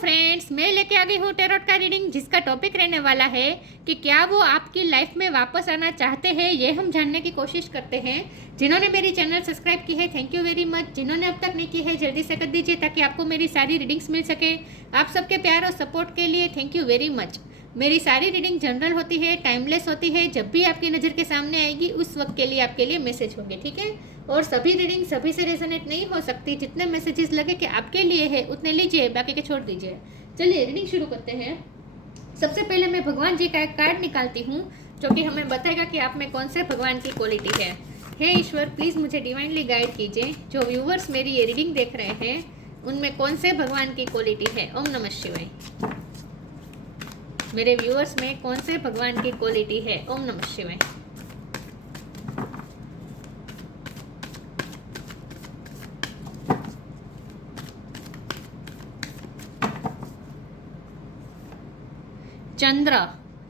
Friends, मैं लेके आ गई हूँ टैरोट का रीडिंग, जिसका टॉपिक रहने वाला है कि क्या वो आपकी लाइफ में वापस आना चाहते हैं। ये हम जानने की कोशिश करते हैं। जिन्होंने मेरी चैनल सब्सक्राइब की है, थैंक यू वेरी मच। जिन्होंने अब तक नहीं की है, जल्दी से कर दीजिए ताकि आपको मेरी सारी रीडिंग्स मिल सके। आप सबके प्यार और सपोर्ट के लिए थैंक यू वेरी मच। मेरी सारी रीडिंग जनरल होती है, टाइमलेस होती है। जब भी आपकी नज़र के सामने आएगी उस वक्त के लिए आपके लिए मैसेज होंगे, ठीक है। और सभी रीडिंग सभी से रेजोनेट नहीं हो सकती। जितने मैसेजेस लगे कि आपके लिए है उतने लीजिए, बाकी के छोड़ दीजिए। चलिए रीडिंग शुरू करते हैं। सबसे पहले मैं भगवान जी का एक कार्ड निकालती हूँ जो कि हमें बताएगा कि आप में कौन से भगवान की क्वालिटी है। हे ईश्वर, प्लीज़ मुझे डिवाइनली गाइड कीजिए। जो व्यूवर्स मेरी ये रीडिंग देख रहे हैं उनमें कौन से भगवान की क्वालिटी है। ओम नमः शिवाय। मेरे व्यूअर्स में कौन से भगवान की क्वालिटी है। ओम नमः शिवाय। चंद्र,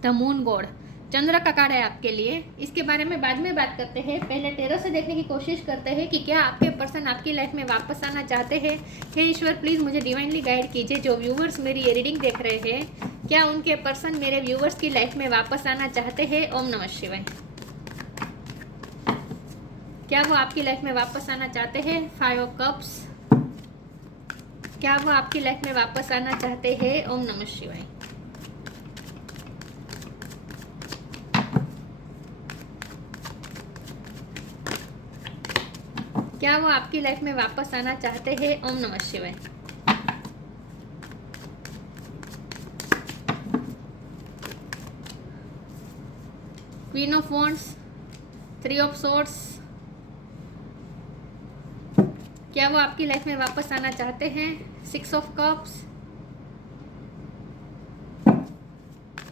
द मून गॉड, चंद्र का कार्ड है आपके लिए। इसके बारे में बाद में बात करते हैं। पहले टेरो से देखने की कोशिश करते हैं कि क्या आपके पर्सन आपकी लाइफ में वापस आना चाहते हैं। हे ईश्वर, प्लीज़ मुझे डिवाइनली गाइड कीजिए। जो व्यूवर्स मेरी ये रीडिंग देख रहे हैं, क्या उनके पर्सन मेरे व्यूवर्स की लाइफ में वापस आना चाहते हैं। ओम नमः शिवाय। क्या वो आपकी लाइफ में वापस आना चाहते हैं। 5 ऑफ कप्स, क्या वो आपकी लाइफ में वापस आना चाहते हैं। ओम नमः शिवाय। क्या वो आपकी लाइफ में वापस आना चाहते हैं। ओम नमः शिवाय। Queen of wands, 3 of swords, क्या वो आपकी लाइफ में वापस आना चाहते हैं। 6 ऑफ कप्स,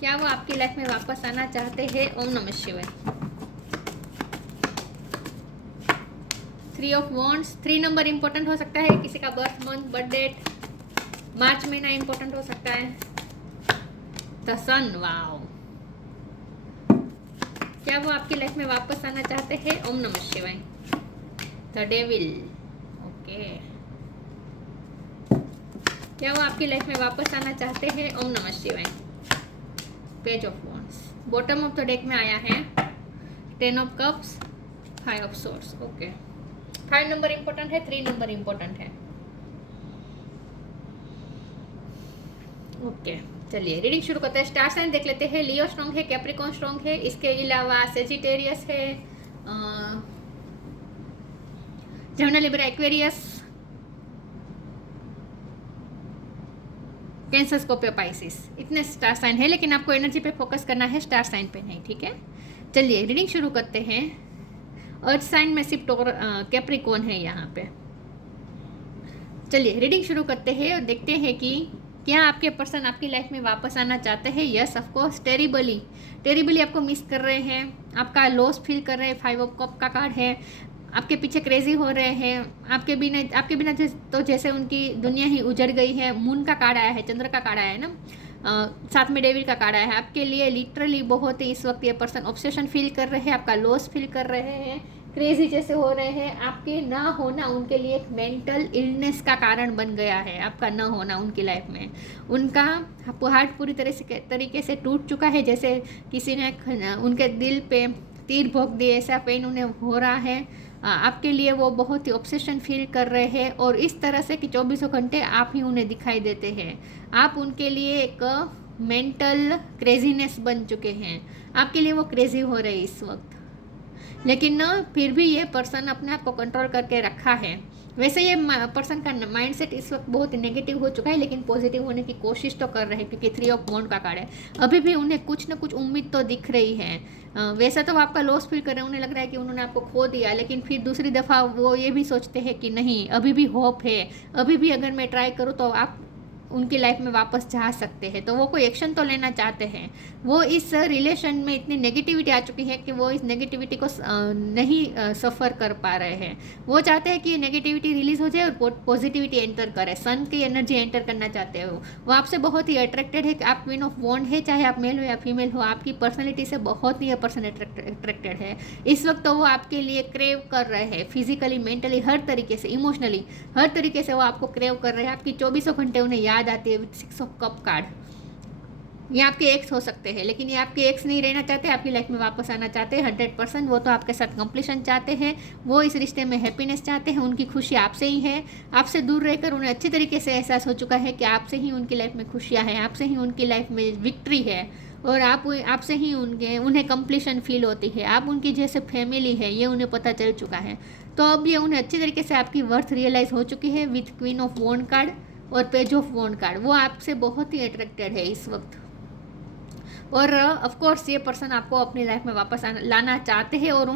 क्या वो आपकी लाइफ में वापस आना चाहते हैं। ओम नमः शिवाय। 3 ऑफ वॉन्ड्स, 3 नंबर इंपॉर्टेंट हो सकता है। किसी का बर्थ मंथ, बर्थ डेट, मार्च महीना इंपॉर्टेंट हो सकता है। द सन, वाओ, क्या वो आपकी लाइफ में वापस आना चाहते हैं। ओम नमः शिवाय। द डेविल, ओके, क्या वो आपकी लाइफ में वापस आना चाहते हैं। ओम नमः शिवाय। Page of wands, bottom of the deck में आया है। 10 of cups, 5 of swords, okay. 5 number important है, 3 नंबर इंपॉर्टेंट है। ओके, चलिए रीडिंग शुरू करते हैं। स्टार साइन देख लेते हैं। लियो स्ट्रॉन्ग है, कैप्रिकॉर्न स्ट्रॉन्ग है। इसके अलावा सेजिटेरियस है, Gemini, Libra, Aquarius, cancer, Scorpio, Pisces, इतने स्टार साइन है। लेकिन आपको एनर्जी पे फोकस करना है, स्टार साइन पे नहीं, ठीक है। चलिए रीडिंग शुरू करते हैं। अर्थ साइन में सिर्फ कैप्रिकॉर्न है यहाँ पे। चलिए रीडिंग शुरू करते हैं और देखते हैं कि क्या आपके पर्सन आपकी लाइफ में वापस आना चाहते हैं। यस, ऑफ कोर्स, टेरिबली आपको मिस कर रहे हैं, आपका लॉस फील कर रहे हैं। 5 ऑफ कप का कार्ड है। आपके पीछे क्रेजी हो रहे हैं। आपके बिना तो जैसे उनकी दुनिया ही उजड़ गई है। मून का कार्ड आया है, चंद्र का कार्ड आया है ना, साथ में डेविल का कार्ड आया है। आपके लिए लिटरली बहुत ही इस वक्त ये पर्सन ऑब्सेशन फील कर रहे हैं, आपका लॉस फील कर रहे हैं, क्रेजी जैसे हो रहे हैं। आपके ना होना उनके लिए एक मेंटल इलनेस का कारण बन गया है। आपका ना होना उनकी लाइफ में, उनका हार्ट पूरी तरीके से टूट चुका है। जैसे किसी ने उनके दिल पे तीर भोंक दिए, ऐसा पेन उन्हें हो रहा है। आपके लिए वो बहुत ही ऑब्सेशन फील कर रहे हैं और इस तरह से कि 24 घंटे आप ही उन्हें दिखाई देते हैं। आप उनके लिए एक मेंटल क्रेजीनेस बन चुके हैं। आपके लिए वो क्रेजी हो रहे हैं इस वक्त, लेकिन ना फिर भी ये पर्सन अपने आप को कंट्रोल करके रखा है। वैसे ये पर्सन का माइंडसेट इस वक्त बहुत नेगेटिव हो चुका है, लेकिन पॉजिटिव होने की कोशिश तो कर रहे हैं क्योंकि 3 ऑफ वॉन्ड का कार्ड है। अभी भी उन्हें कुछ ना कुछ उम्मीद तो दिख रही है। वैसे तो वो आपका लॉस फील कर रहे हैं, उन्हें लग रहा है कि उन्होंने आपको खो दिया, लेकिन फिर दूसरी दफ़ा वो ये भी सोचते हैं कि नहीं, अभी भी होप है, अभी भी अगर मैं ट्राई करूँ तो आप उनकी लाइफ में वापस जा सकते हैं। तो वो कोई एक्शन तो लेना चाहते हैं। वो इस रिलेशन में इतनी नेगेटिविटी आ चुकी है कि वो इस नेगेटिविटी को नहीं सफ़र कर पा रहे हैं। वो चाहते हैं कि नेगेटिविटी रिलीज़ हो जाए और पॉजिटिविटी एंटर करे, सन की एनर्जी एंटर करना चाहते हैं। वो आपसे बहुत ही अट्रैक्टेड है कि आप क्वीन ऑफ वॉन्ड है, चाहे आप मेल हो या फीमेल हो, आपकी पर्सनैलिटी से बहुत ही पर्सन अट्रैक्टेड है इस वक्त। तो वो आपके लिए क्रेव कर रहे हैं, फिजिकली, मेंटली, हर तरीके से, इमोशनली, हर तरीके से वो आपको क्रेव कर रहे हैं। आपकी 24 घंटे उन्हें याद याद आती है विथ 6 ऑफ कप कार्ड। ये आपके एक्स हो सकते हैं, लेकिन ये आपके एक्स नहीं रहना चाहते, आपकी लाइफ में वापस आना चाहते हैं 100%। वो तो आपके साथ कंप्लीशन चाहते हैं, वो इस रिश्ते में हैप्पीनेस चाहते हैं, उनकी खुशी आपसे ही है। आपसे दूर रहकर उन्हें अच्छी तरीके से एहसास हो चुका है कि आपसे ही उनकी लाइफ में खुशियाँ हैं, आपसे ही उनकी लाइफ में विक्ट्री है, और आपसे ही उन्हें कंप्लीशन फील होती है। आप उनकी जैसे फैमिली है, ये उन्हें पता चल चुका है। तो अब ये उन्हें अच्छी तरीके से आपकी वर्थ रियलाइज़ हो चुकी है with queen of wand card और पेज ऑफ वॉन्ड कार्ड। वो आपसे बहुत ही अट्रैक्टेड है इस वक्त, और ऑफ कोर्स ये पर्सन आपको अपनी लाइफ में वापस लाना चाहते हैं, और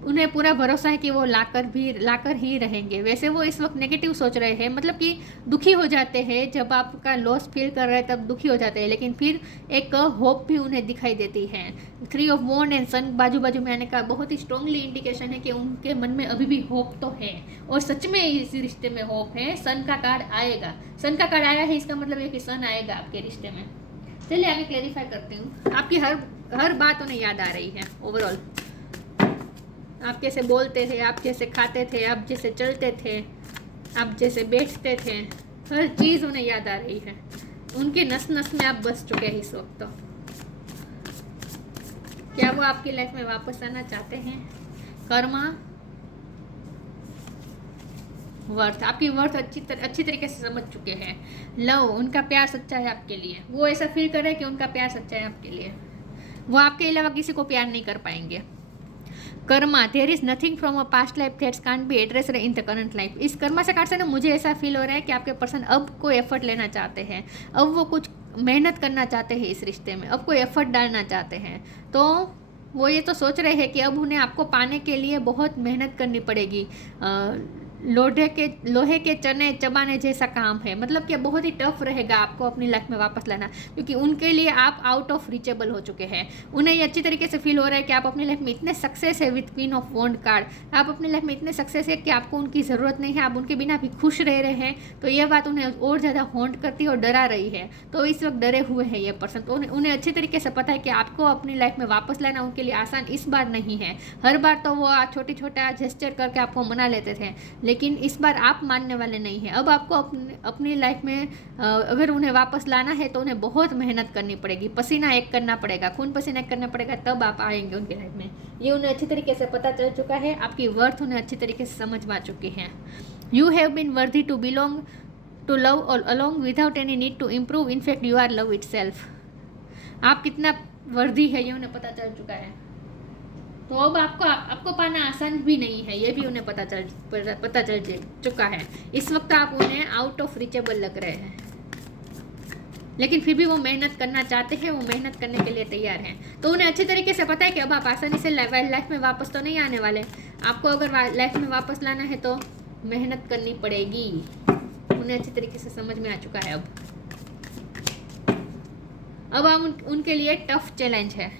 उन्हें पूरा भरोसा है कि वो लाकर ही रहेंगे। वैसे वो इस वक्त नेगेटिव सोच रहे हैं, मतलब कि दुखी हो जाते हैं जब आपका लॉस फील कर रहे हैं, तब दुखी हो जाते हैं, लेकिन फिर एक होप भी उन्हें दिखाई देती है। 3 ऑफ वॉन्ड एंड सन बाजू बाजू में आने का बहुत ही स्ट्रांगली इंडिकेशन है कि उनके मन में अभी भी होप तो है, और सच में इस रिश्ते में होप है। सन का कार्ड आएगा, सन का कार्ड आया है, इसका मतलब है कि सन आएगा आपके रिश्ते में। चलिए आगे क्लेरिफाई करती हूँ। आपकी हर बात उन्हें याद आ रही है। ओवरऑल आप कैसे बोलते थे, आप जैसे खाते थे, आप जैसे चलते थे, आप जैसे बैठते थे, हर चीज़ उन्हें याद आ रही है। उनके नस नस में आप बस चुके हैं इस वक्त। तो क्या वो आपकी लाइफ में वापस आना चाहते हैं? कर्मा, वर्थ, आपकी वर्थ अच्छी तरीके से समझ चुके हैं। लव, उनका प्यार सच्चा है आपके लिए। वो ऐसा फील कर रहे हैं कि उनका प्यार सच्चा है आपके लिए। वो आपके अलावा किसी को प्यार नहीं कर पाएंगे। Karma, there is nothing from a past life that's can't be addressed in the current life. इस कर्मा से कार्ड से ना मुझे ऐसा फील हो रहा है कि आपके पर्सन अब कोई एफर्ट लेना चाहते हैं, अब वो कुछ मेहनत करना चाहते हैं इस रिश्ते में, अब कोई एफर्ट डालना चाहते हैं। तो वो ये तो सोच रहे हैं कि अब उन्हें आपको पाने के लिए बहुत मेहनत करनी पड़ेगी। लोहे के चने चबाने जैसा काम है, मतलब कि बहुत ही टफ रहेगा आपको अपनी लाइफ में वापस लाना, क्योंकि उनके लिए आप आउट ऑफ रीचेबल हो चुके हैं। उन्हें ये अच्छी तरीके से फील हो रहा है कि आप अपनी लाइफ में इतने सक्सेस है with queen of wand card. आप अपनी लाइफ में इतने सक्सेस है कि आपको उनकी ज़रूरत नहीं है, आप उनके बिना भी खुश रह रहे हैं। तो ये बात उन्हें और ज़्यादा हॉन्ट करती है और डरा रही है। तो इस वक्त डरे हुए हैं ये पर्सन। तो उन्हें अच्छी तरीके से पता है कि आपको अपनी लाइफ में वापस लाना उनके लिए आसान इस बार नहीं है। हर बार तो वो छोटा जेस्चर करके आपको मना लेते थे, लेकिन इस बार आप मानने वाले नहीं हैं। अब आपको अपनी लाइफ में अगर उन्हें वापस लाना है तो उन्हें बहुत मेहनत करनी पड़ेगी, पसीना एक करना पड़ेगा, खून पसीना एक करना पड़ेगा, तब आप आएंगे उनकी लाइफ में। ये उन्हें अच्छी तरीके से पता चल चुका है। आपकी वर्थ उन्हें अच्छी तरीके से समझ में आ चुकी है। You have been worthy to belong to love along without any need to improve. In fact you are love itself. आप कितना वर्दी है ये उन्हें पता चल चुका है। तो अब आपको पाना आसान भी नहीं है, ये भी उन्हें पता चल चुका है। इस वक्त आप उन्हें आउट ऑफ रीचेबल लग रहे हैं, लेकिन फिर भी वो मेहनत करना चाहते हैं, वो मेहनत करने के लिए तैयार हैं। तो उन्हें अच्छे तरीके से पता है कि अब आप आसानी से लाइफ में वापस तो नहीं आने वाले। आपको अगर लाइफ में वापस लाना है तो मेहनत करनी पड़ेगी। उन्हें अच्छी तरीके से समझ में आ चुका है। अब उनके लिए टफ चैलेंज है।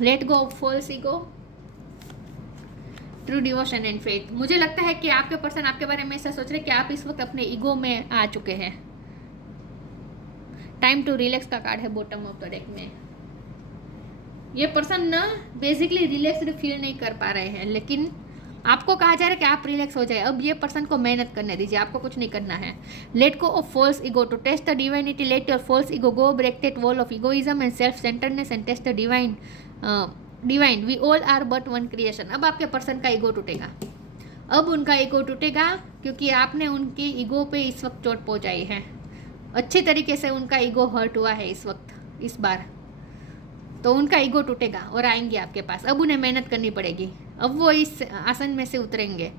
Let go of false ego, true devotion and faith. मुझे लगता है कि आपके पर्सन आपके बारे में ऐसा सोच रहे हैं कि आप इस वक्त अपने ईगो में आ चुके हैं। टाइम टू रिलैक्स का कार्ड है बॉटम ऑफ द डेक में। ये पर्सन ना बेसिकली रिलैक्स्ड फील नहीं कर पा रहे हैं, लेकिन आपको कहा जा रहा है कि आप रिलैक्स हो जाए। अब ये पर्सन को मेहनत करने दीजिए, आपको कुछ नहीं करना है। Let go of false ego to taste the divinity. Let your false ego go, break that wall of egoism and self centredness and taste the divine. We all are but one creation. अब आपके person का ego टूटेगा। अब उनका ego टूटेगा क्योंकि आपने उनकी ईगो पे इस वक्त चोट पहुंचाई है। अच्छी तरीके से उनका ईगो हर्ट हुआ है इस वक्त, इस बार। तो उनका ईगो टूटेगा और आएंगे आपके पास। अब उन्हें मेहनत करनी पड़ेगी, अब वो इस आसन में से उतरेंगे।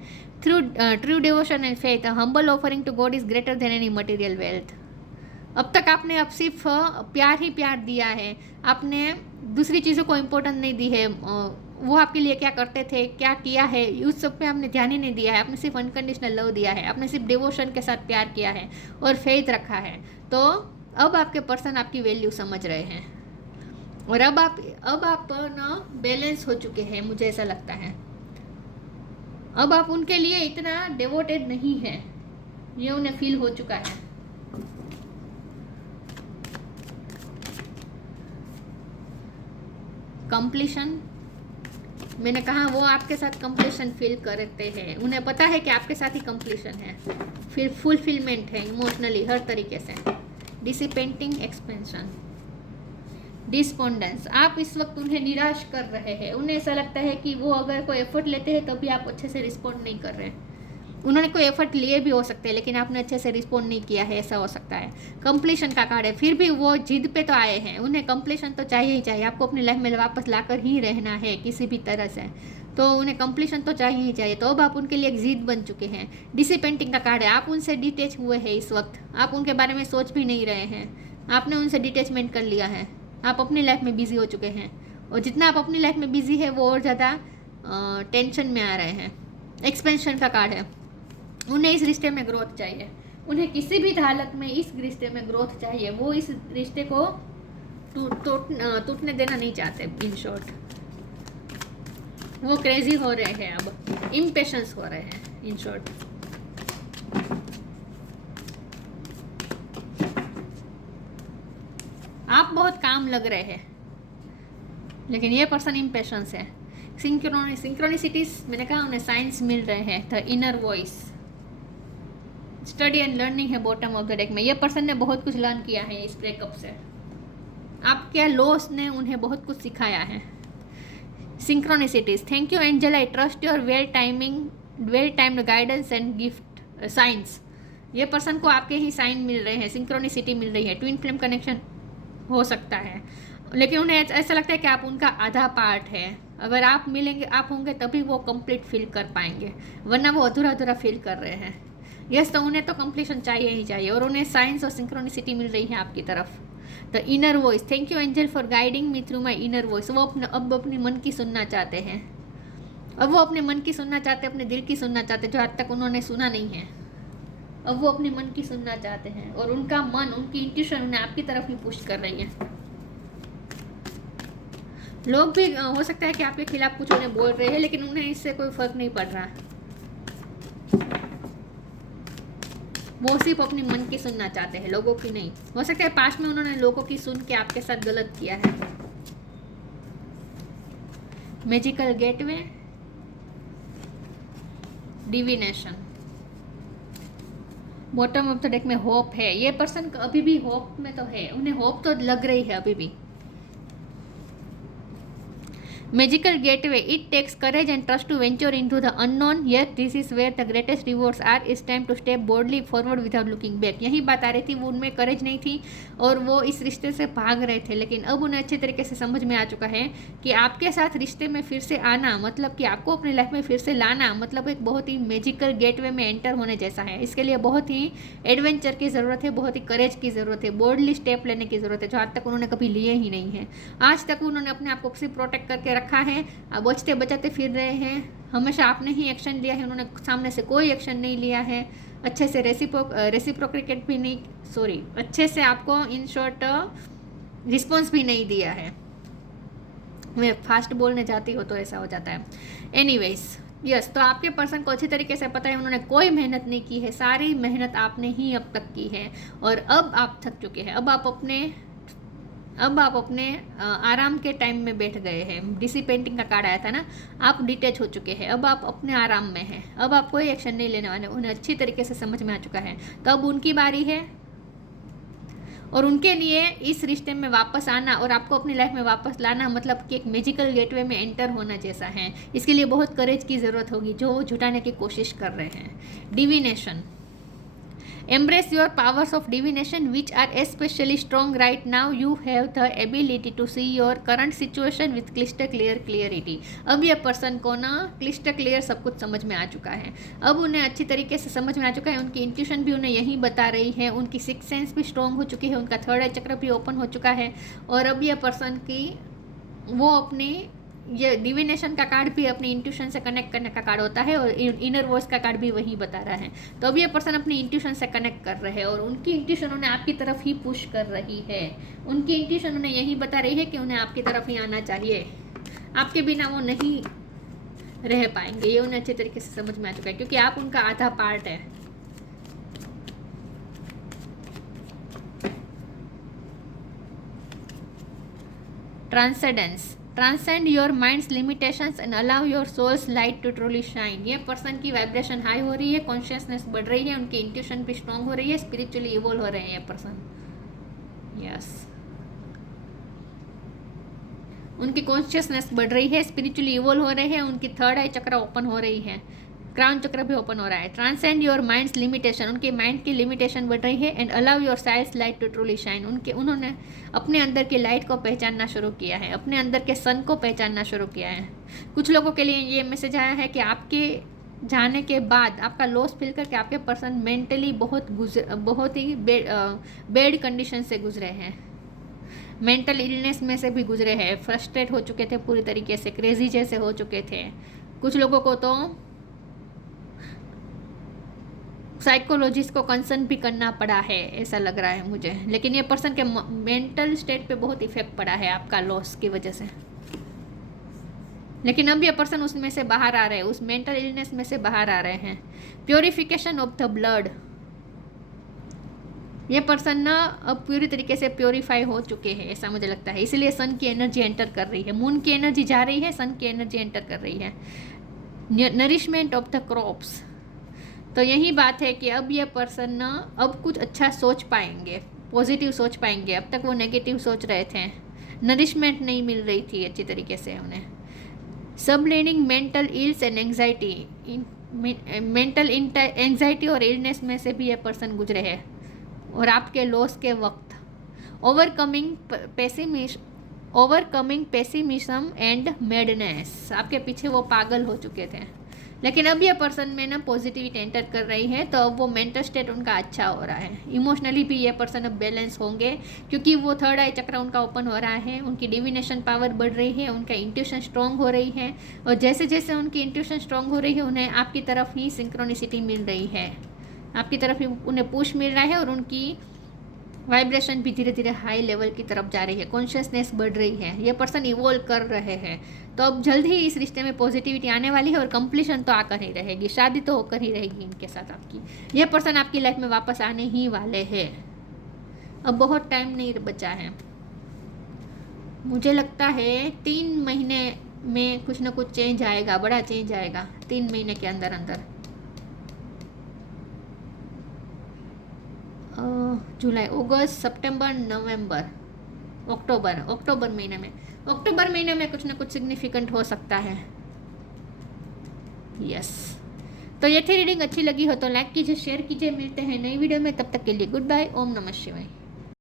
Through true devotion and faith, humble offering to God is greater than any material wealth. अब तक आपने अब सिर्फ प्यार ही प्यार दिया है, आपने दूसरी चीज़ों को इम्पोर्टेंस नहीं दी है। वो आपके लिए क्या करते थे, क्या किया है, उस सब पे आपने ध्यान ही नहीं दिया है। आपने सिर्फ अनकंडीशनल लव दिया है, आपने सिर्फ डिवोशन के साथ प्यार किया है और फेथ रखा है। तो अब आपके पर्सन आपकी वैल्यू समझ रहे हैं, और अब आप ना बैलेंस हो चुके हैं, मुझे ऐसा लगता है। अब आप उनके लिए इतना डिवोटेड नहीं है, ये उन्हें फील हो चुका है। कंप्लीशन, मैंने कहा वो आपके साथ कंप्लीशन फील करते हैं, उन्हें पता है कि आपके साथ ही कंप्लीशन है, फिर फुलफिलमेंट है इमोशनली हर तरीके से। डिसिपेंटिंग एक्सपेंशन, डिस्पोंडेंस, आप इस वक्त उन्हें निराश कर रहे हैं। उन्हें ऐसा लगता है कि वो अगर कोई एफर्ट लेते हैं तभी आप अच्छे से रिस्पॉन्ड नहीं कर रहे हैं। उन्होंने कोई एफर्ट लिए भी हो सकते हैं लेकिन आपने अच्छे से रिस्पॉन्ड नहीं किया है, ऐसा हो सकता है। कंप्लीशन का कार्ड है, फिर भी वो जिद पे तो आए हैं, उन्हें कंप्लीशन तो चाहिए ही चाहिए, आपको अपनी लाइफ में वापस लाकर ही रहना है किसी भी तरह से, तो उन्हें कंप्लीशन तो चाहिए ही चाहिए। तो अब आप उनके लिए एक जिद बन चुके हैं। डिसिपेंटिंग का कार्ड है, आप उनसे डिटेच हुए हैं इस वक्त, आप उनके बारे में सोच भी नहीं रहे हैं, आपने उनसे डिटेचमेंट कर लिया है, आप अपनी लाइफ में बिजी हो चुके हैं, और जितना आप अपनी लाइफ में बिजी है वो और ज़्यादा टेंशन में आ रहे हैं। एक्सपेंशन का कार्ड है, उन्हें इस रिश्ते में ग्रोथ चाहिए, उन्हें किसी भी हालत में इस रिश्ते में ग्रोथ चाहिए, वो इस रिश्ते को टूटने देना नहीं चाहते। इन शॉर्ट वो क्रेजी हो रहे हैं, अब इम्पेशंस हो रहे हैं इन शॉर्ट। आप बहुत काम लग रहे हैं लेकिन ये पर्सन इम्पेशंस है। सिंक्रोनिसिटीज, मैंने कहा उन्हें साइंस मिल रहे हैं। The inner voice, study and learning है बॉटम ऑफ द डेक में। ये पर्सन ने बहुत कुछ लर्न किया है इस ब्रेकअप से, आपके लॉस ने उन्हें बहुत कुछ सिखाया है। Synchronicities, thank you angel, I trust your well timed guidance and gift science. ये पर्सन को आपके ही साइन मिल रहे हैं, सिंक्रोनिसिटी मिल रही है, ट्विन फ्लेम कनेक्शन हो सकता है, लेकिन उन्हें ऐसा लगता है कि आप उनका आधा पार्ट है। अगर आप मिलेंगे, आप होंगे तभी वो कंप्लीट फील कर पाएंगे, वरना वो अधूरा अधूरा फील कर रहे हैं। यस, तो उन्हें तो कंप्लीशन चाहिए ही चाहिए, और उन्हें साइंस और सिंक्रोनिसिटी मिल रही है आपकी तरफ। The inner voice, thank you angel for guiding me through my inner voice. वो अब अपने मन की सुनना चाहते हैं, अब वो अपने मन की सुनना चाहते हैं, अपने दिल की सुनना चाहते हैं, जो आज तक उन्होंने सुना नहीं है। अब वो अपने मन की सुनना चाहते हैं, और उनका मन, उनकी इंट्यूशन उन्हें आपकी तरफ ही पुश कर रही है। लोग भी हो सकता है कि आपके खिलाफ कुछ उन्हें बोल रहे हैं, लेकिन उन्हें इससे कोई फर्क नहीं पड़ रहा। वो सिर्फ अपनी मन की सुनना चाहते हैं, लोगों की नहीं। हो सकता है पास्ट में उन्होंने लोगों की सुन के आपके साथ गलत किया है। Magical gateway, divination, bottom of the deck में होप है। ये पर्सन अभी भी होप में तो है, उन्हें होप तो लग रही है अभी भी। Magical gateway, it takes courage and trust to venture into the unknown, yet this is where the greatest rewards are. It's time to step boldly forward without looking back. यही बात आ रही थी, वो उनमें करेज नहीं थी और वो इस रिश्ते से भाग रहे थे, लेकिन अब उन्हें अच्छे तरीके से समझ में आ चुका है कि आपके साथ रिश्ते में फिर से आना मतलब कि आपको अपनी लाइफ में फिर से लाना मतलब एक बहुत ही मैजिकल गेटवे में एंटर होने जैसा है। इसके लिए बहुत ही एडवेंचर की ज़रूरत है, बहुत ही करेज की ज़रूरत है, बोल्डली स्टेप लेने की ज़रूरत है, जो आज तक उन्होंने कभी लिए ही नहीं है। आज तक उन्होंने अपने आप को सिर्फ प्रोटेक्ट करके रखा है, बचते बचाते फिर रहे हैं, हमेशा आपने ही एक्शन लिया है, उन्होंने सामने से कोई एक्शन नहीं लिया है, अच्छे से रेसिप्रोकेट भी नहीं, अच्छे से आपको इन शॉर्ट रिस्पॉन्स भी नहीं दिया है। मैं फास्ट बोलने जाती हूँ तो ऐसा हो जाता है। एनीवेज, यस, तो आपके पर्सन को अच्छी तरीके से पता है उन्होंने कोई मेहनत नहीं की है, सारी मेहनत आपने ही अब तक की है और अब आप थक चुके हैं। अब आप अपने आराम के टाइम में बैठ गए हैं। डिसिपेंटिंग का कार्ड आया था ना, आप डिटैच हो चुके हैं, अब आप अपने आराम में हैं, अब आप कोई एक्शन नहीं लेने वाले, उन्हें अच्छी तरीके से समझ में आ चुका है। तो अब उनकी बारी है और उनके लिए इस रिश्ते में वापस आना और आपको अपनी लाइफ में वापस लाना मतलब कि एक मैजिकल गेटवे में एंटर होना जैसा है। इसके लिए बहुत करेज की ज़रूरत होगी जो वो जुटाने की कोशिश कर रहे हैं। Divination, embrace your powers of divination which are especially strong right now. You have the ability to see your current situation with crystal clear clarity. अब ये पर्सन को ना क्लिस्टर क्लियर सब कुछ समझ में आ चुका है, अब उन्हें अच्छी तरीके से समझ में आ चुका है, उनकी इंट्यूशन भी उन्हें यही बता रही है, उनकी सिक्स सेंस भी स्ट्रॉन्ग हो चुकी है, उनका थर्ड आई चक्र भी ओपन हो चुका है और अब ये पर्सन की वो अपनी ये डिविनेशन का कार्ड भी अपनी इंट्यूशन से कनेक्ट करने का कार्ड होता है और इनर वॉइस का कार्ड भी वही बता रहा है। तो अब ये पर्सन अपनी इंट्यूशन से कनेक्ट कर रहे हैं और उनकी इंट्यूशन उन्हें आपकी तरफ ही पुश कर रही है। उनकी इंट्यूशन उन्हें यही बता रही है कि उन्हें आपकी तरफ ही आना चाहिए, आपके बिना वो नहीं रह पाएंगे। ये उन्हें अच्छे तरीके से समझ में आ चुका है क्योंकि आप उनका आधा पार्ट है। Transcendence, transcend your mind's limitations and allow your soul's light to truly shine. ये पर्सन की वाइब्रेशन हाई हो रही है, कॉन्शियसनेस बढ़ रही है, उनकी इंट्यूशन भी स्ट्रांग हो रही है, स्पिरिचुअली इवॉल्व हो रहे हैं ये पर्सन। यस, उनकी कॉन्शियसनेस बढ़ रही है, स्पिरिचुअली इवॉल्व हो रहे हैं, उनकी थर्ड आई चक्र ओपन हो रही है, क्राउन चक्र भी ओपन हो रहा है। ट्रांसेंड योर माइंड्स लिमिटेशन, उनके माइंड की लिमिटेशन बढ़ रही है। And allow your soul's light to truly shine, उन्होंने अपने अंदर की लाइट को पहचानना शुरू किया है, अपने अंदर के सन को पहचानना शुरू किया है। कुछ लोगों के लिए ये मैसेज आया है कि आपके जाने के बाद आपका लॉस फील करके आपके पर्सन मेंटली बहुत ही बैड कंडीशन से गुजरे हैं, मेंटल इलनेस में से भी गुजरे हैं, फ्रस्ट्रेट हो चुके थे पूरी तरीके से, क्रेजी जैसे हो चुके थे। कुछ लोगों को तो साइकोलॉजिस्ट को कंसर्न भी करना पड़ा है, ऐसा लग रहा है मुझे। लेकिन ये पर्सन के मेंटल स्टेट पे बहुत इफेक्ट पड़ा है आपका लॉस की वजह से। लेकिन अब ये पर्सन उसमें से बाहर आ रहे हैं, उस मेंटल इलनेस में से बाहर आ रहे हैं। प्योरिफिकेशन ऑफ द ब्लड, ये पर्सन ना अब पूरी तरीके से प्योरीफाई हो चुके हैं, ऐसा मुझे लगता है। इसलिए सन की एनर्जी एंटर कर रही है, मून की एनर्जी जा रही है, सन की एनर्जी एंटर कर रही है। नरिशमेंट ऑफ द क्रॉप्स, तो यही बात है कि अब ये पर्सन ना अब कुछ अच्छा सोच पाएंगे, पॉजिटिव सोच पाएंगे। अब तक वो नेगेटिव सोच रहे थे, नरिशमेंट नहीं मिल रही थी अच्छी तरीके से उन्हें। Subsiding mental ills and anxiety, mental anxiety और इलनेस में से भी ये पर्सन गुजरे हैं। और आपके लॉस के वक्त ओवरकमिंग पेसिमिज्म एंड मैडनेस, आपके पीछे वो पागल हो चुके थे। लेकिन अब ये पर्सन में ना पॉजिटिविटी एंटर कर रही है, तो अब वो मेंटल स्टेट उनका अच्छा हो रहा है। इमोशनली भी ये पर्सन अब बैलेंस होंगे, क्योंकि वो थर्ड आई चक्र उनका ओपन हो रहा है, उनकी डिविनेशन पावर बढ़ रही है, उनका इंट्यूशन स्ट्रांग हो रही है। और जैसे जैसे उनकी इंट्यूशन स्ट्रांग हो रही है, उन्हें आपकी तरफ ही सिंक्रोनिसिटी मिल रही है, आपकी तरफ ही उन्हें पुश मिल रहा है, और उनकी वाइब्रेशन भी धीरे धीरे हाई लेवल की तरफ जा रही है, कॉन्शियसनेस बढ़ रही है, ये पर्सन इवॉल्व कर रहे हैं। तो अब जल्द ही इस रिश्ते में पॉजिटिविटी आने वाली है, और कंप्लीशन तो आकर ही रहेगी, शादी तो होकर ही रहेगी इनके साथ आपकी। ये पर्सन आपकी लाइफ में वापस आने ही वाले हैं, अब बहुत टाइम नहीं बचा है। मुझे लगता है 3 महीने में कुछ ना कुछ चेंज आएगा, बड़ा चेंज आएगा 3 महीने के अंदर अंदर। जुलाई, अगस्त, सितंबर, नवंबर, अक्टूबर महीने में कुछ ना कुछ सिग्निफिकेंट हो सकता है। यस, तो ये थी रीडिंग। अच्छी लगी हो तो लाइक कीजिए, शेयर कीजिए। मिलते हैं नई वीडियो में, तब तक के लिए गुड बाय। ओम नमः शिवाय।